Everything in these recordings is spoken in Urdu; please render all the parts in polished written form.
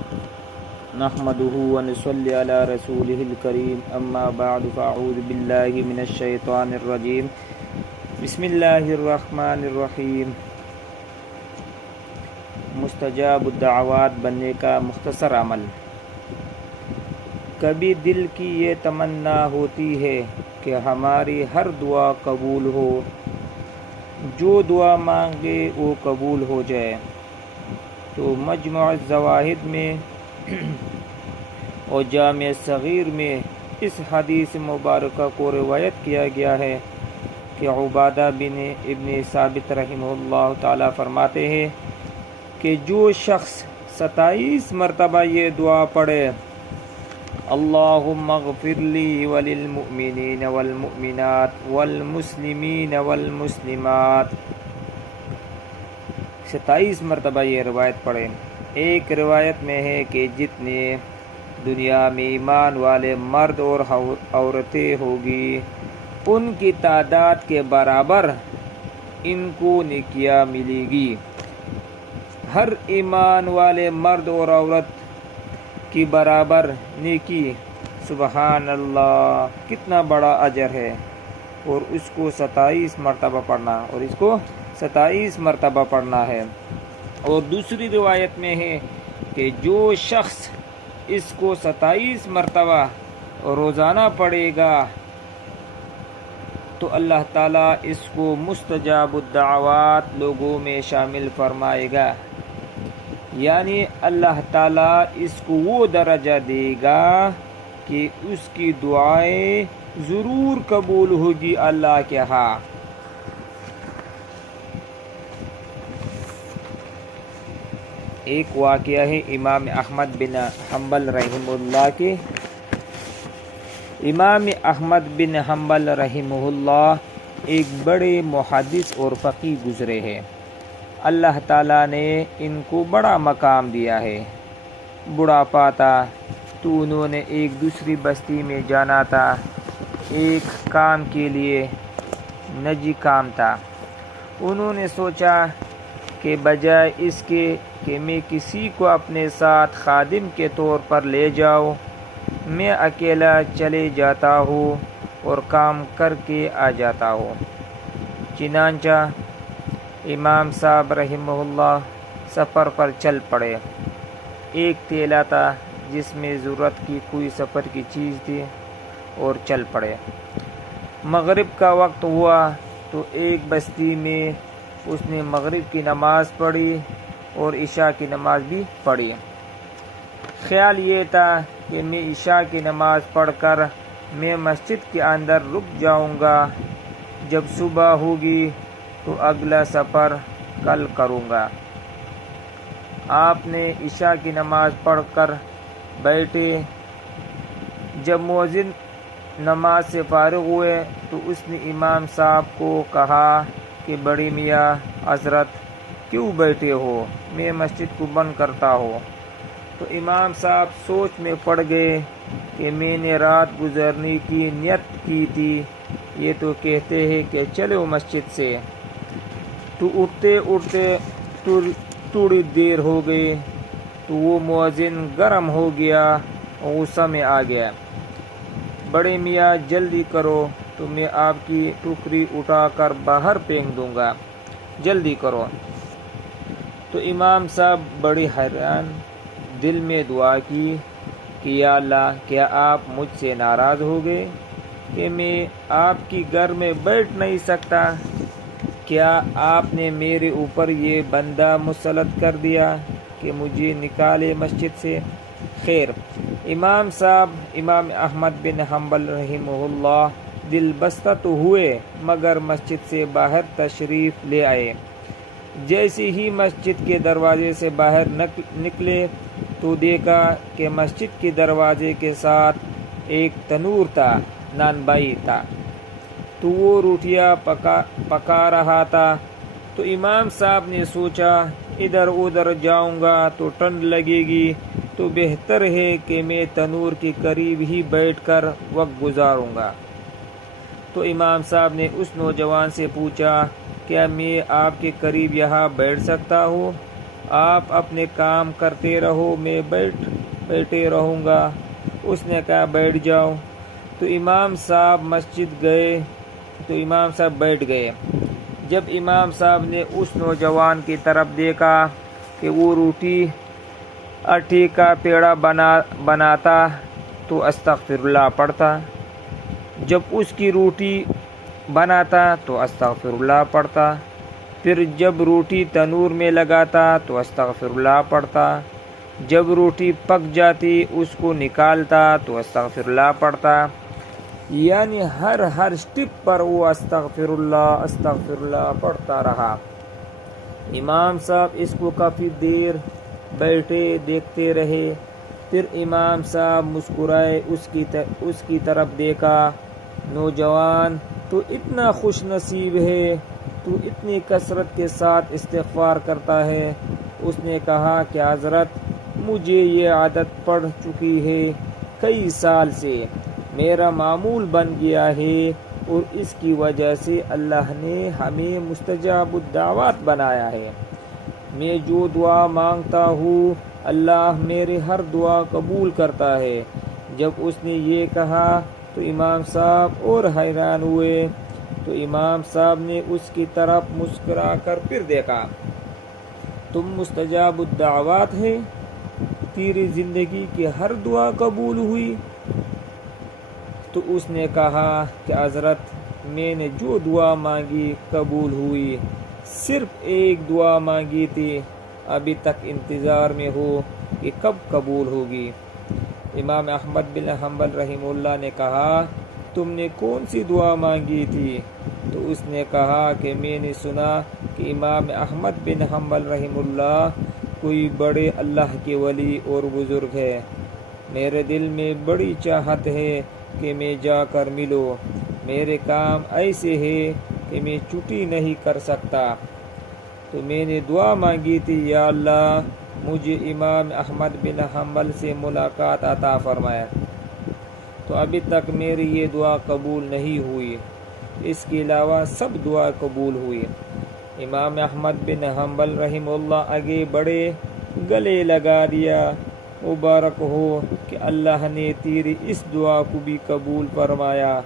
نحمده ونصلي على رسوله الكريم اما بعد فاعوذ بالله من الشیطان الرجیم بسم اللہ الرحمن الرحیم۔ مستجاب الدعوات بننے کا مختصر عمل۔ کبھی دل کی یہ تمنا ہوتی ہے کہ ہماری ہر دعا قبول ہو، جو دعا مانگے وہ قبول ہو جائے، تو مجموع الزواہد میں اور جامع صغیر میں اس حدیث مبارکہ کو روایت کیا گیا ہے کہ عبادہ بن ابن ثابت رحمہ اللہ تعالیٰ فرماتے ہیں کہ جو شخص 27 مرتبہ یہ دعا پڑھے، اللہم اغفر لی وللمؤمنین والمؤمنات والمسلمین والمسلمات، 27 مرتبہ یہ روایت پڑھے۔ ایک روایت میں ہے کہ جتنے دنیا میں ایمان والے مرد اور عورتیں ہوگی، ان کی تعداد کے برابر ان کو نیکیاں ملے گی۔ ہر ایمان والے مرد اور عورت کی برابر نیکی، سبحان اللہ، کتنا بڑا اجر ہے، اور اس کو 27 مرتبہ پڑھنا، اور اس کو 27 مرتبہ پڑھنا ہے۔ اور دوسری روایت میں ہے کہ جو شخص اس کو 27 مرتبہ روزانہ پڑھے گا تو اللہ تعالیٰ اس کو مستجاب الدعوات لوگوں میں شامل فرمائے گا، یعنی اللہ تعالیٰ اس کو وہ درجہ دے گا کہ اس کی دعائیں ضرور قبول ہوگی اللہ کے ہاں۔ ایک واقعہ ہے امام احمد بن حنبل رحمہ اللہ کے۔ امام احمد بن حنبل رحمہ اللہ ایک بڑے محدث اور فقیہ گزرے ہیں۔ اللہ تعالیٰ نے ان کو بڑا مقام دیا ہے۔ بڑھاپا تھا تو انہوں نے ایک دوسری بستی میں جانا تھا، ایک کام کے لیے، نجی کام تھا۔ انہوں نے سوچا کہ بجائے اس کے کہ میں کسی کو اپنے ساتھ خادم کے طور پر لے جاؤں، میں اکیلا چلے جاتا ہوں اور کام کر کے آ جاتا ہوں۔ چنانچہ امام صاحب رحمہ اللہ سفر پر چل پڑے۔ ایک تھیلا تھا جس میں ضرورت کی کوئی سفر کی چیز تھی، اور چل پڑے۔ مغرب کا وقت ہوا تو ایک بستی میں اس نے مغرب کی نماز پڑھی اور عشاء کی نماز بھی پڑھی۔ خیال یہ تھا کہ میں عشاء کی نماز پڑھ کر میں مسجد کے اندر رک جاؤں گا، جب صبح ہوگی تو اگلا سفر کل کروں گا۔ آپ نے عشاء کی نماز پڑھ کر بیٹھے۔ جب مؤذن نماز سے فارغ ہوئے تو اس نے امام صاحب کو کہا کہ بڑی میاں حضرت کیوں بیٹھے ہو، میں مسجد کو بند کرتا ہوں۔ تو امام صاحب سوچ میں پڑ گئے کہ میں نے رات گزارنے کی نیت کی تھی، یہ تو کہتے ہیں کہ چلو مسجد سے۔ تو اٹھتے اٹھتے تھوڑی دیر ہو گئی تو وہ مؤذن گرم ہو گیا، غصہ میں آ گیا۔ بڑے میاں جلدی کرو تو میں آپ کی ٹوکری اٹھا کر باہر پھینک دوں گا، جلدی کرو۔ تو امام صاحب بڑی حیران دل میں دعا کی کہ یا اللہ، کیا آپ مجھ سے ناراض ہو گئے کہ میں آپ کی گھر میں بیٹھ نہیں سکتا؟ کیا آپ نے میرے اوپر یہ بندہ مسلط کر دیا کہ مجھے نکالے مسجد سے؟ خیر، امام صاحب امام احمد بن حنبل رحمہ اللہ دل بستہ تو ہوئے، مگر مسجد سے باہر تشریف لے آئے۔ جیسے ہی مسجد کے دروازے سے باہر نکلے تو دیکھا کہ مسجد کے دروازے کے ساتھ ایک تنور تھا، نانبائی تھا، تو وہ روٹیاں پکا رہا تھا۔ تو امام صاحب نے سوچا ادھر ادھر جاؤں گا تو ٹھنڈ لگے گی، تو بہتر ہے کہ میں تنور کے قریب ہی بیٹھ کر وقت گزاروں گا۔ تو امام صاحب نے اس نوجوان سے پوچھا کیا میں آپ کے قریب یہاں بیٹھ سکتا ہوں؟ آپ اپنے کام کرتے رہو، میں بیٹھے رہوں گا۔ اس نے کہا بیٹھ جاؤ۔ تو امام صاحب مسجد گئے تو امام صاحب بیٹھ گئے۔ جب امام صاحب نے اس نوجوان کی طرف دیکھا کہ وہ روٹی آٹے کا پیڑا بناتا تو استغفر اللہ پڑھتا، جب اس کی روٹی بناتا تو استغفر اللہ پڑھتا، پھر جب روٹی تنور میں لگاتا تو استغفر اللہ پڑھتا، جب روٹی پک جاتی اس کو نکالتا تو استغفر اللہ پڑھتا، یعنی ہر سٹیپ پر وہ استغفر اللہ پڑھتا رہا۔ امام صاحب اس کو کافی دیر بیٹھے دیکھتے رہے، پھر امام صاحب مسکرائے، اس کی طرف دیکھا، نوجوان تو اتنا خوش نصیب ہے، تو اتنی کثرت کے ساتھ استغفار کرتا ہے۔ اس نے کہا کہ حضرت مجھے یہ عادت پڑ چکی ہے، کئی سال سے میرا معمول بن گیا ہے، اور اس کی وجہ سے اللہ نے ہمیں مستجاب الدعوات بنایا ہے۔ میں جو دعا مانگتا ہوں اللہ میرے ہر دعا قبول کرتا ہے۔ جب اس نے یہ کہا تو امام صاحب اور حیران ہوئے، تو امام صاحب نے اس کی طرف مسکرا کر پھر دیکھا، تم مستجاب الدعوات ہے، تیری زندگی کی ہر دعا قبول ہوئی؟ تو اس نے کہا کہ حضرت میں نے جو دعا مانگی قبول ہوئی، صرف ایک دعا مانگی تھی، ابھی تک انتظار میں ہو کہ کب قبول ہوگی۔ امام احمد بن حنبل رحمہ اللہ نے کہا تم نے کون سی دعا مانگی تھی؟ تو اس نے کہا کہ میں نے سنا کہ امام احمد بن حنبل رحمہ اللہ کوئی بڑے اللہ کے ولی اور بزرگ ہے، میرے دل میں بڑی چاہت ہے کہ میں جا کر ملوں، میرے کام ایسے ہے کہ میں چھٹی نہیں کر سکتا، تو میں نے دعا مانگی تھی یا اللہ مجھے امام احمد بن حنبل سے ملاقات عطا فرمائے، تو ابھی تک میری یہ دعا قبول نہیں ہوئی، اس کے علاوہ سب دعا قبول ہوئی۔ امام احمد بن حنبل رحمہ اللہ آگے بڑھے، گلے لگا دیا، مبارک ہو کہ اللہ نے تیری اس دعا کو بھی قبول فرمایا،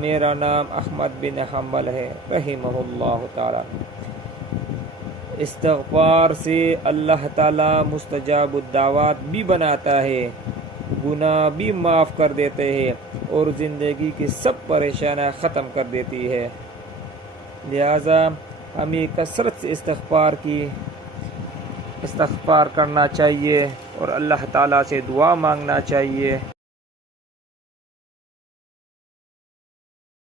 میرا نام احمد بن حنبل ہے رحمہ اللہ تعالی۔ استغفار سے اللہ تعالی مستجاب الدعوات بھی بناتا ہے، گناہ بھی معاف کر دیتے ہیں، اور زندگی کی سب پریشانیاں ختم کر دیتی ہے۔ لہذا ہمیں کثرت سے استغفار کرنا چاہیے اور اللہ تعالیٰ سے دعا مانگنا چاہیے۔